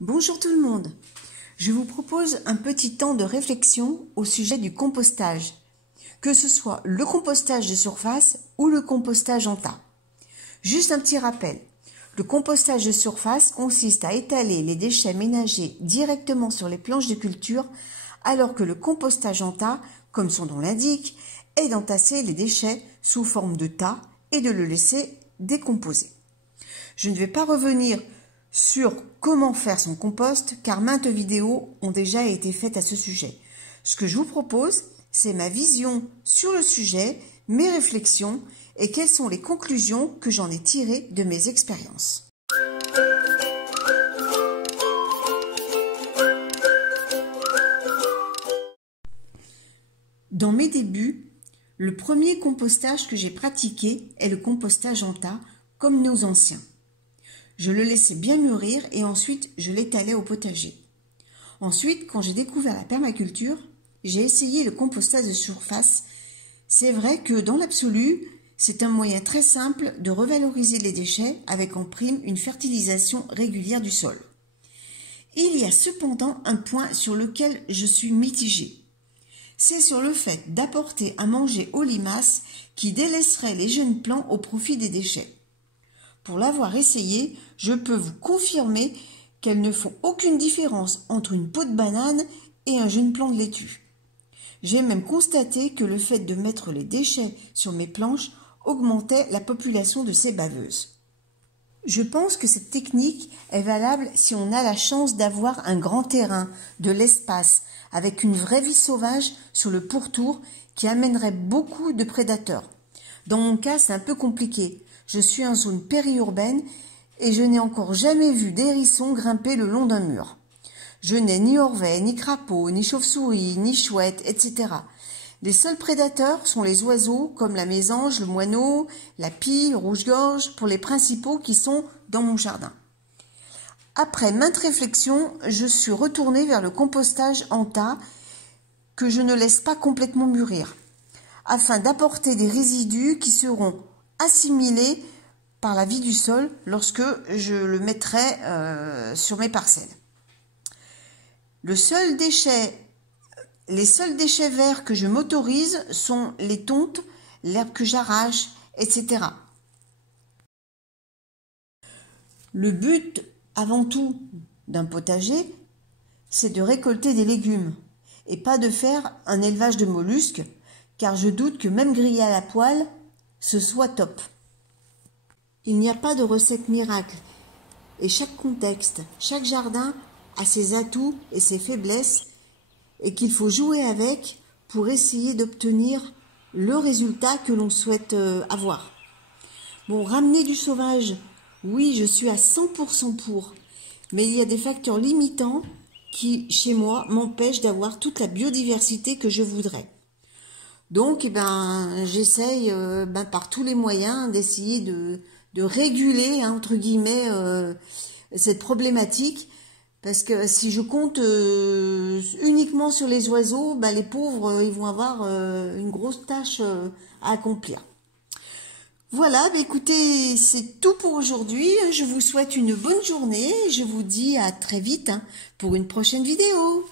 Bonjour tout le monde. Je vous propose un petit temps de réflexion au sujet du compostage, que ce soit le compostage de surface ou le compostage en tas. Juste un petit rappel. Le compostage de surface consiste à étaler les déchets ménagers directement sur les planches de culture, alors que le compostage en tas, comme son nom l'indique, est d'entasser les déchets sous forme de tas et de le laisser décomposer. Je ne vais pas revenir sur comment faire son compost, car maintes vidéos ont déjà été faites à ce sujet. Ce que je vous propose, c'est ma vision sur le sujet, mes réflexions et quelles sont les conclusions que j'en ai tirées de mes expériences. Dans mes débuts, le premier compostage que j'ai pratiqué est le compostage en tas, comme nos anciens. Je le laissais bien mûrir et ensuite je l'étalais au potager. Ensuite, quand j'ai découvert la permaculture, j'ai essayé le compostage de surface. C'est vrai que dans l'absolu, c'est un moyen très simple de revaloriser les déchets avec en prime une fertilisation régulière du sol. Il y a cependant un point sur lequel je suis mitigée. C'est sur le fait d'apporter à manger aux limaces qui délaisseraient les jeunes plants au profit des déchets. Pour l'avoir essayé, je peux vous confirmer qu'elles ne font aucune différence entre une peau de banane et un jeune plant de laitue. J'ai même constaté que le fait de mettre les déchets sur mes planches augmentait la population de ces baveuses. Je pense que cette technique est valable si on a la chance d'avoir un grand terrain, de l'espace, avec une vraie vie sauvage sur le pourtour qui amènerait beaucoup de prédateurs. Dans mon cas, c'est un peu compliqué. Je suis en zone périurbaine et je n'ai encore jamais vu d'hérissons grimper le long d'un mur. Je n'ai ni orvet, ni crapaud, ni chauve-souris, ni chouette, etc. Les seuls prédateurs sont les oiseaux comme la mésange, le moineau, la pie, le rouge-gorge, pour les principaux qui sont dans mon jardin. Après maintes réflexions, je suis retournée vers le compostage en tas que je ne laisse pas complètement mûrir, afin d'apporter des résidus qui seront assimilés par la vie du sol lorsque je le mettrai sur mes parcelles. Les seuls déchets verts que je m'autorise sont les tontes, l'herbe que j'arrache, etc. Le but, avant tout, d'un potager, c'est de récolter des légumes et pas de faire un élevage de mollusques, car je doute que même grillé à la poêle, ce soit top. Il n'y a pas de recette miracle et chaque contexte, chaque jardin a ses atouts et ses faiblesses et qu'il faut jouer avec pour essayer d'obtenir le résultat que l'on souhaite avoir. Bon, ramener du sauvage, oui, je suis à 100% pour, mais il y a des facteurs limitants qui, chez moi, m'empêchent d'avoir toute la biodiversité que je voudrais. Donc, j'essaye par tous les moyens d'essayer de réguler, entre guillemets, cette problématique. Parce que si je compte uniquement sur les oiseaux, les pauvres, ils vont avoir une grosse tâche à accomplir. Voilà, écoutez, c'est tout pour aujourd'hui. Je vous souhaite une bonne journée. Je vous dis à très vite pour une prochaine vidéo.